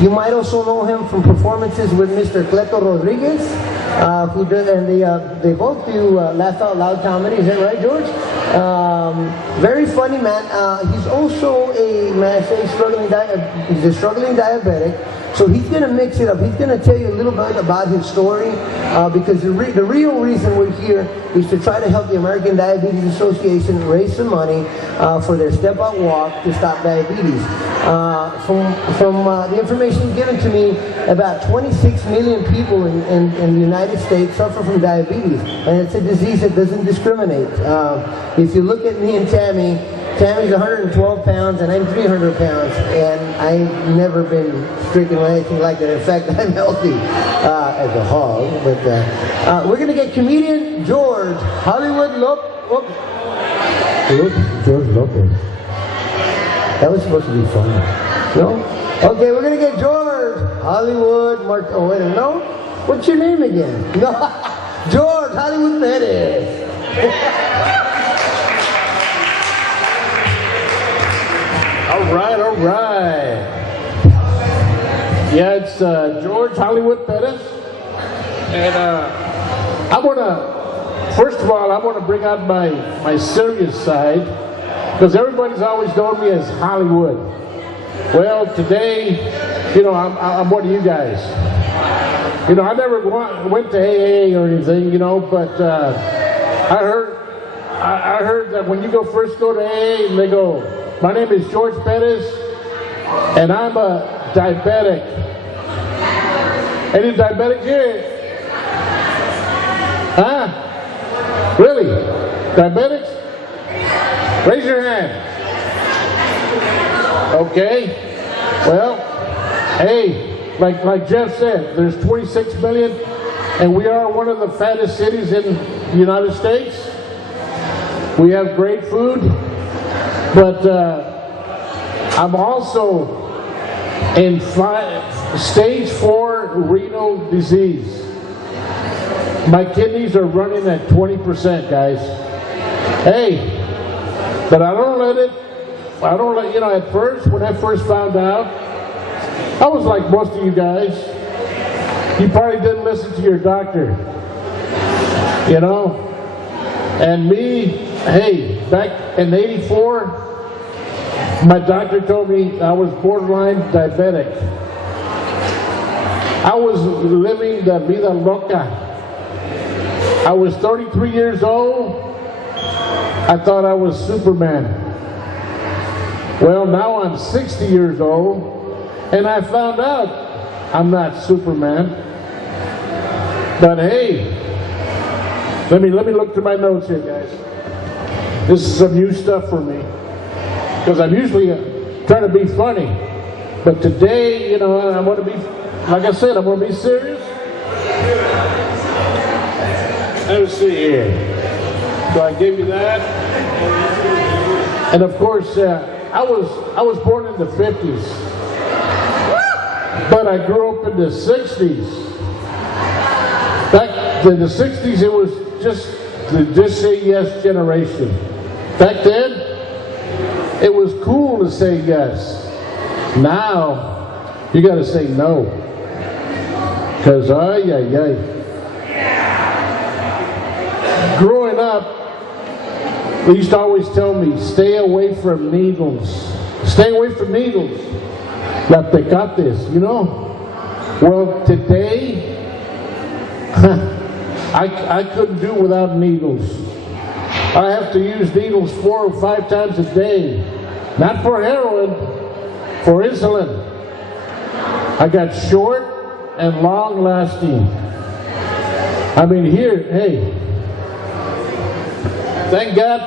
You might also know him from performances with Mr. Cleto Rodriguez, who did, and they both do laugh out loud comedy. Is that right, George? Very funny man. He's also he's a struggling diabetic. So he's going to mix it up. He's going to tell you a little bit about his story, because the real reason we're here is to try to help the American Diabetes Association raise some money for their Step Out Walk to stop diabetes. From the information given to me, about 26 million people in the United States suffer from diabetes, and it's a disease that doesn't discriminate. If you look at me and Tammy's 112 pounds and I'm 300 pounds, and I've never been stricken with anything like that. In fact, I'm healthy as a hog. But we're going to get comedian George Hollywood Lopez. George Lopez. That was supposed to be fun. No? Okay, we're going to get George Hollywood Oh, wait a minute. No? What's your name again? No. George Hollywood Perez. All right. Yeah, it's George Hollywood Perez. And first of all, I want to bring out my serious side, because everybody's always known me as Hollywood. Well, today, I'm one of you guys. I never went to AA or anything, but I heard that when you first go to AA, and they go, "My name is George Perez, and I'm a diabetic." Any diabetics here? Huh? Really? Diabetics? Raise your hand. Okay. Well, hey, like Jeff said, there's 26 million, and we are one of the fattest cities in the United States. We have great food. But I'm also in stage 4 renal disease. My kidneys are running at 20%, guys. Hey, but I don't let, at first, when I first found out, I was like most of you guys. You probably didn't listen to your doctor. And me, hey, back in '84, my doctor told me I was borderline diabetic. I was living the vida loca. I was 33 years old. I thought I was Superman. Well, now I'm 60 years old, and I found out I'm not Superman. But hey, let me look through my notes here, guys. This is some new stuff for me, because I'm usually trying to be funny, but today, I want to be, like I said, I'm going to be serious. Let me see here. So I gave you that, and of course, I was born in the 50s, but I grew up in the 60s. Back in the 60s, it was just the Just Say Yes generation. Back then, it was cool to say yes. Now, you got to say no. Because, growing up, they used to always tell me, stay away from needles. Stay away from needles. La tecates, Well, today, I couldn't do without needles. I have to use needles 4 or 5 times a day. Not for heroin, for insulin. I got short and long lasting. I mean, here, hey, thank God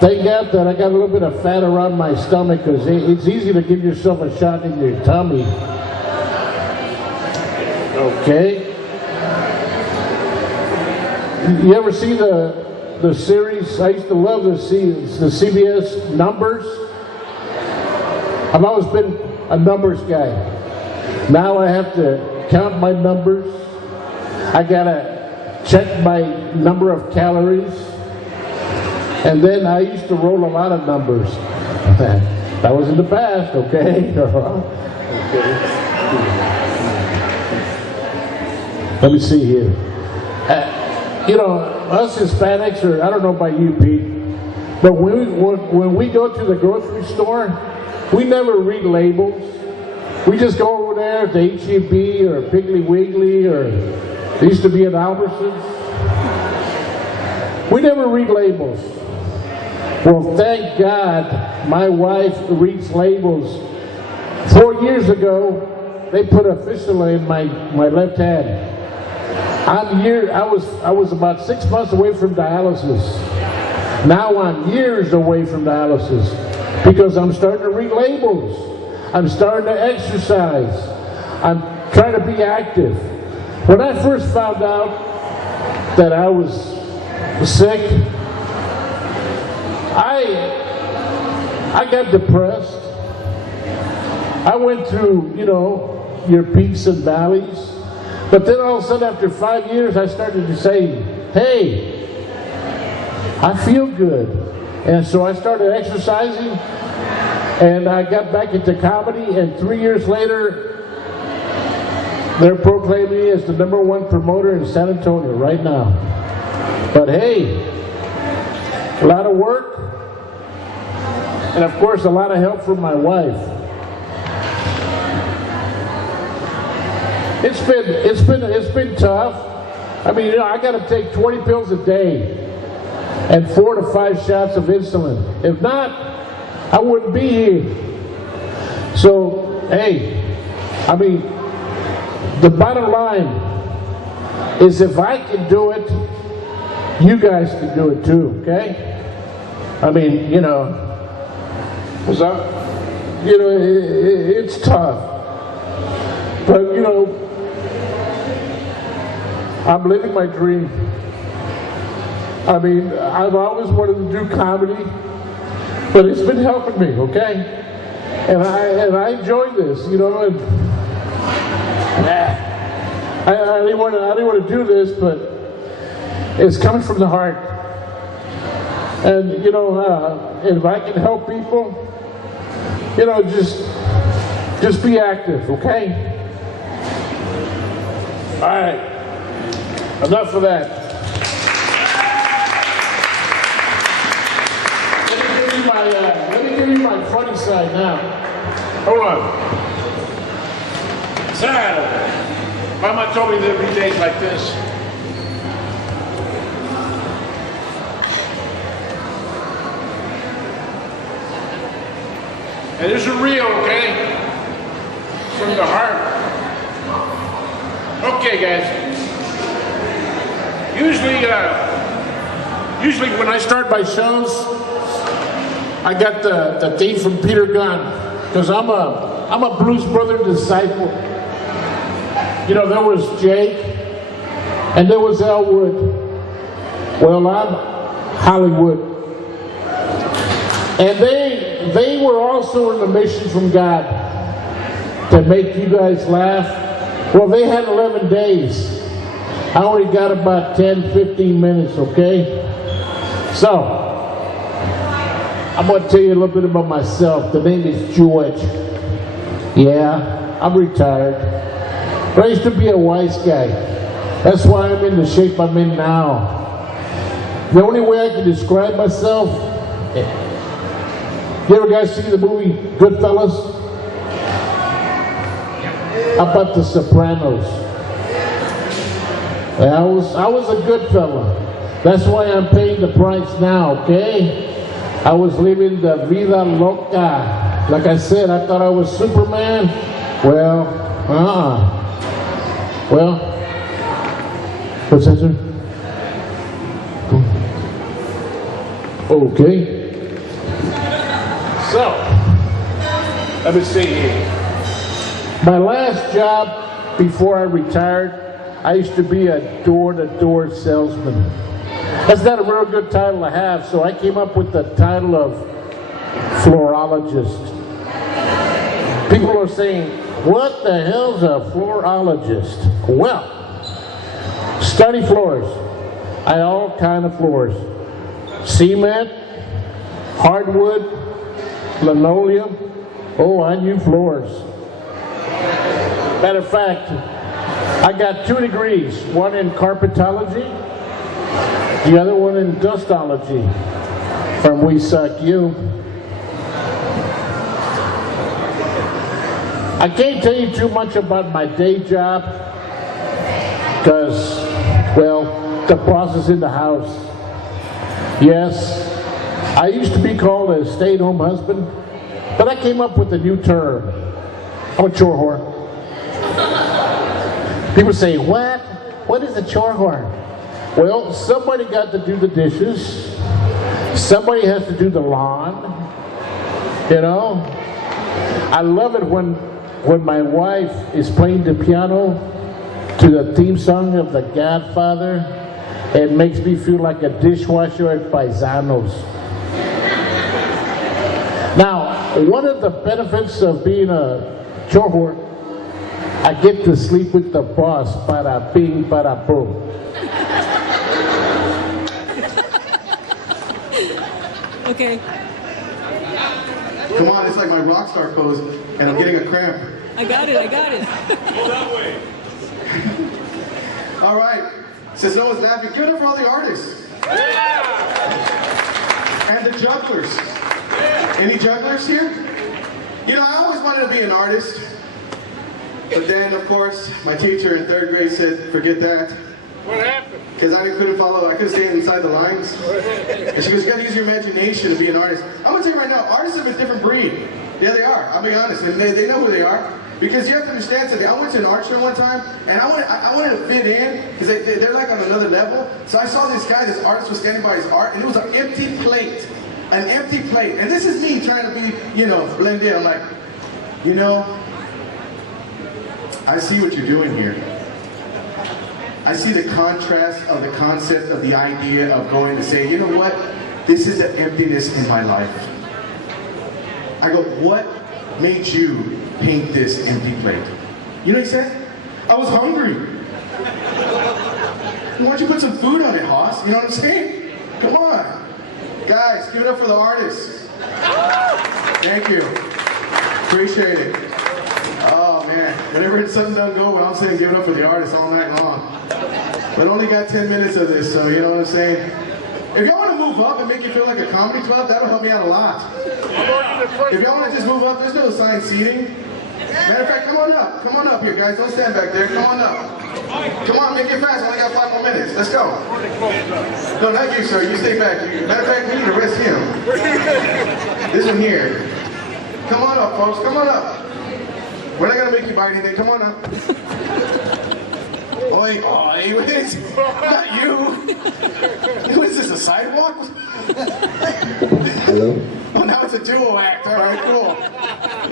that I got a little bit of fat around my stomach, because it's easy to give yourself a shot in your tummy. Okay. You ever see the series? I used to love the CBS Numbers. I've always been a numbers guy. Now I have to count my numbers. I gotta check my number of calories. And then I used to roll a lot of numbers. That was in the past, okay? Okay. Let me see here. You know, us Hispanics, or I don't know about you, Pete, but when we go to the grocery store, we never read labels. We just go over there to H-E-B or Piggly Wiggly, or there used to be at Albertsons. We never read labels. Well, thank God my wife reads labels. 4 years ago, they put a fistula in my left hand. I was about 6 months away from dialysis. Now I'm years away from dialysis because I'm starting to read labels. I'm starting to exercise. I'm trying to be active. When I first found out that I was sick, I got depressed. I went through, you know, your peaks and valleys. But then all of a sudden, after 5 years, I started to say, hey, I feel good. And so I started exercising, and I got back into comedy, and 3 years later, they're proclaiming me as the #1 promoter in San Antonio right now. But hey, a lot of work, and of course, a lot of help from my wife. It's been tough. I mean, you know, I got to take 20 pills a day and 4 to 5 shots of insulin. If not, I wouldn't be here. So, hey, I mean, the bottom line is if I can do it, you guys can do it too, okay? I mean, you know, it's tough. But, you know, I'm living my dream. I mean, I've always wanted to do comedy, but it's been helping me, okay? And I enjoy this, you know. And I didn't want to do this, but it's coming from the heart. And you know, if I can help people, you know, just be active, okay? All right. Enough of that. Let me give you my funny side now. Hold on. Sad. My mom told me there'd be days like this. And this is real, okay? From the heart. Okay, guys. Usually when I start my shows, I got the theme from Peter Gunn, because I'm a Blues Brother disciple. You know, there was Jake, and there was Elwood. Well, I'm Hollywood. And they were also in the mission from God to make you guys laugh. Well, they had 11 days. I only got about 10, 15 minutes, okay? So, I'm gonna tell you a little bit about myself. The name is George. Yeah, I'm retired. But I used to be a wise guy. That's why I'm in the shape I'm in now. The only way I can describe myself, you ever guys see the movie Goodfellas? How about The Sopranos? I was a good fella. That's why I'm paying the price now, okay? I was living the vida loca. Like I said, I thought I was Superman. Well, Well, what's that, sir? Okay. So, let me see here. My last job before I retired, I used to be a door-to-door salesman. That's not a real good title to have, so I came up with the title of florologist. People are saying, what the hell's a florologist? Well, study floors. I had all kind of floors. Cement, hardwood, linoleum. Oh, I knew floors. Matter of fact, I got 2 degrees, one in carpetology, the other one in dustology from We Suck You. I can't tell you too much about my day job because, well, the process in the house. Yes, I used to be called a stay-at-home husband, but I came up with a new term. I'm a chore whore. People say, what? What is a chore whore? Well, somebody got to do the dishes. Somebody has to do the lawn. You know? I love it when my wife is playing the piano to the theme song of The Godfather. It makes me feel like a dishwasher at Paisanos. Now, one of the benefits of being a chore whore, I get to sleep with the boss. Bada bing, bada boom. Okay. Come on, it's like my rock star pose, and I'm getting a cramp. I got it. Go that way. All right. Since no one's laughing, give it up for all the artists. Yeah! And the jugglers. Yeah. Any jugglers here? You know, I always wanted to be an artist. But then, of course, my teacher in 3rd grade said, forget that. What happened? Because I couldn't follow, I couldn't stay inside the lines. And she goes, you gotta use your imagination to be an artist. I'm gonna tell you right now, artists are a different breed. Yeah, they are. I'll be honest. And they know who they are. Because you have to understand something. I went to an art show one time, and I wanted to fit in, because they're like on another level. So I saw this guy, this artist was standing by his art, and it was an empty plate. An empty plate. And this is me trying to be, you know, blend in. I'm like, you know, I see what you're doing here. I see the contrast of the concept of the idea of going to say, you know what? This is the emptiness in my life. I go, what made you paint this empty plate? You know what he said? I was hungry. Why don't you put some food on it, Hoss? You know what I'm saying? Come on. Guys, give it up for the artists. Thank you. Appreciate it. Oh man, whenever it's something doesn't go well, I'm saying give it up for the artists all night long. But only got 10 minutes of this, so you know what I'm saying? If y'all want to move up and make you feel like a comedy club, that'll help me out a lot. If y'all want to just move up, there's no assigned seating. Matter of fact, come on up here, guys. Don't stand back there. Come on up. Come on, make it fast. I only got 5 more minutes. Let's go. No, not you, sir. You stay back. Matter of fact, we need to rest him. This one here. Come on up, folks. Come on up. We're not gonna make you bite anything. Come on up. Oi, oi, it's not you. What is this, a sidewalk? Hello? Oh, now it's a duo act. All right, cool.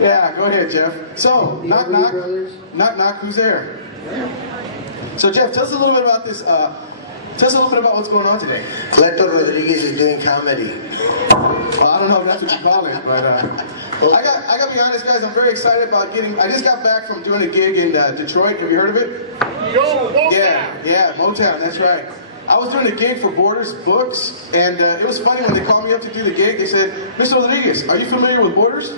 Yeah, go ahead, Jeff. So, knock, knock. Knock, knock. Who's there? So, Jeff, tell us a little bit about this. Tell us a little bit about what's going on today. Cleto Rodriguez is doing comedy. Well, I don't know if that's what you call it, but I got to be honest, guys. I'm very excited about getting. I just got back from doing a gig in Detroit. Have you heard of it? Yo, Motown. Yeah, Motown. That's right. I was doing a gig for Borders Books, and it was funny when they called me up to do the gig. They said, "Mr. Rodriguez, are you familiar with Borders?"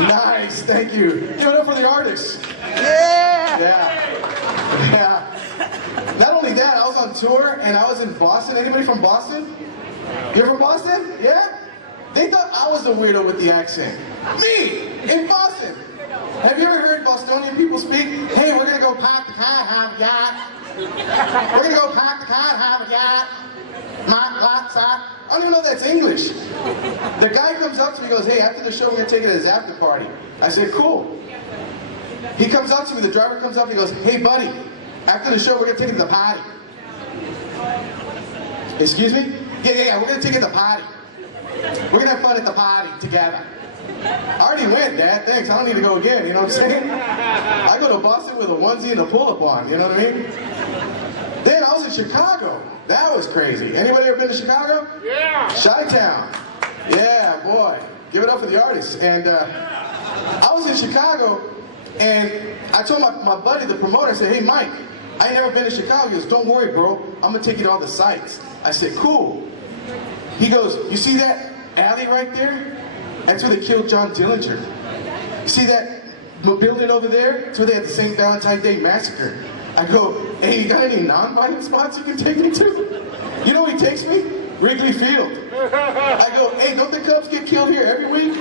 Nice, thank you. Give it up for the artists. Yeah. Not only that, I was on tour and I was in Boston. Anybody from Boston? You're from Boston? Yeah? They thought I was the weirdo with the accent. Me! In Boston! Have you ever heard Bostonian people speak? Hey, we're gonna go park the car, have a yacht. We're gonna go park the car, have a yacht. I don't even know if that's English. The guy comes up to me and goes, hey, after the show, we're gonna take it as after party. I said, cool. He comes up to me, the driver comes up and he goes, hey buddy, after the show, we're gonna take it to the party. Excuse me? Yeah, we're gonna take it to the party. We're gonna have fun at the party together. I already went, Dad, thanks, I don't need to go again, you know what I'm saying? I go to Boston with a onesie and a pull-up on, you know what I mean? Then I was in Chicago. That was crazy. Anybody ever been to Chicago? Yeah. Chi-Town. Yeah, boy. Give it up for the artists. And I was in Chicago, and I told my buddy, the promoter, I said, hey, Mike, I ain't never been to Chicago. He goes, don't worry, bro. I'm going to take you to all the sites. I said, cool. He goes, you see that alley right there? That's where they killed John Dillinger. See that building over there? That's where they had the St. Valentine's Day massacre. I go, hey, you got any non-violent spots you can take me to? You know where he takes me? Wrigley Field. I go, hey, don't the Cubs get killed here every week?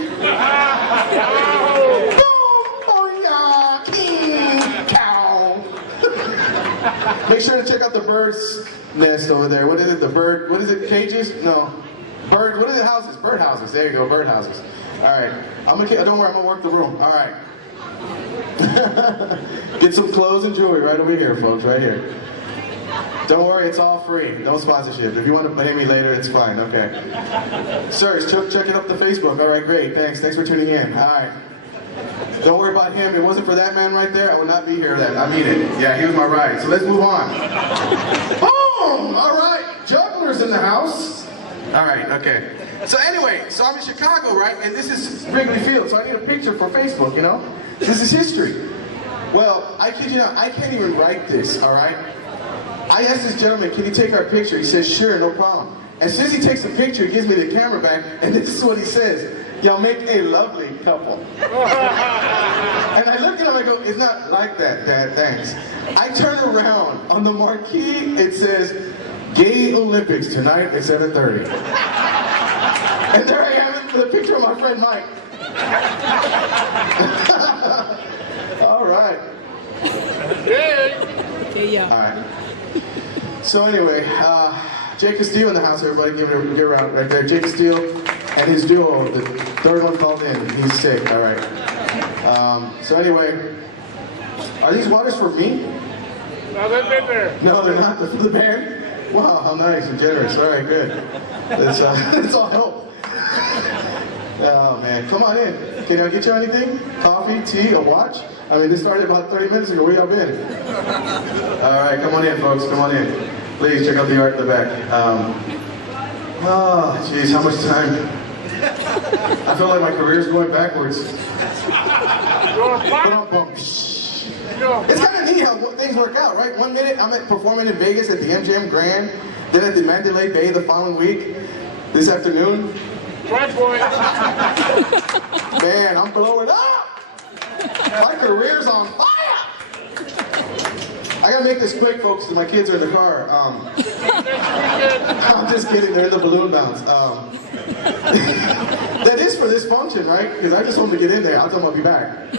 Cow. Make sure to check out the bird's nest over there. What is it? The bird, what is it? Cages? No. Bird, what is it? Houses? Bird houses. There you go, bird houses. All right. Don't worry, I'm gonna work the room. All right. Get some clothes and jewelry right over here, folks, right here. Don't worry, it's all free. No sponsorship. If you want to pay me later, it's fine. Okay. Sirs, check it up the Facebook. All right, great. Thanks for tuning in. All right. Don't worry about him. If it wasn't for that man right there, I would not be here then. I mean it. Yeah, he was my ride. So let's move on. Boom! All right. Jugglers in the house. All right, okay. So anyway, so I'm in Chicago, right? And this is Wrigley Field, so I need a picture for Facebook, you know? This is history. Well, I kid you not, I can't even write this, all right? I asked this gentleman, can you take our picture? He says, sure, no problem. As soon as he takes the picture, he gives me the camera back, and this is what he says. Y'all make a lovely couple. And I look at him, I go, it's not like that, Dad, thanks. I turn around, on the marquee, it says, Gay Olympics tonight at 7:30. And there I am with a picture of my friend Mike. All right. Okay, yeah. All right. So anyway, Jay Castillo in the house, everybody give it a round right there. Jay Castillo and his duo, the third one called in. He's sick, all right. So anyway, are these waters for me? No, they've been there. No, they're not. They're for the band? Wow, how nice and generous. All right, good. That's all help. Oh, man. Come on in. Can I get you anything? Coffee, tea, a watch? I mean, this started about 30 minutes ago. Where y'all been? All right, come on in, folks. Come on in. Please check out the art in the back. Oh, jeez, how much time? I feel like my career's going backwards. It's kind of neat how things work out, right? 1 minute I'm performing in Vegas at the MGM Grand, then at the Mandalay Bay the following week, this afternoon. Right, boy. Man, I'm blowing up! My career's on fire! I gotta make this quick, folks, because my kids are in the car. I'm just kidding, they're in the balloon bounce. That is for this function, right? Because I just want to get in there. I'll tell them I'll be back.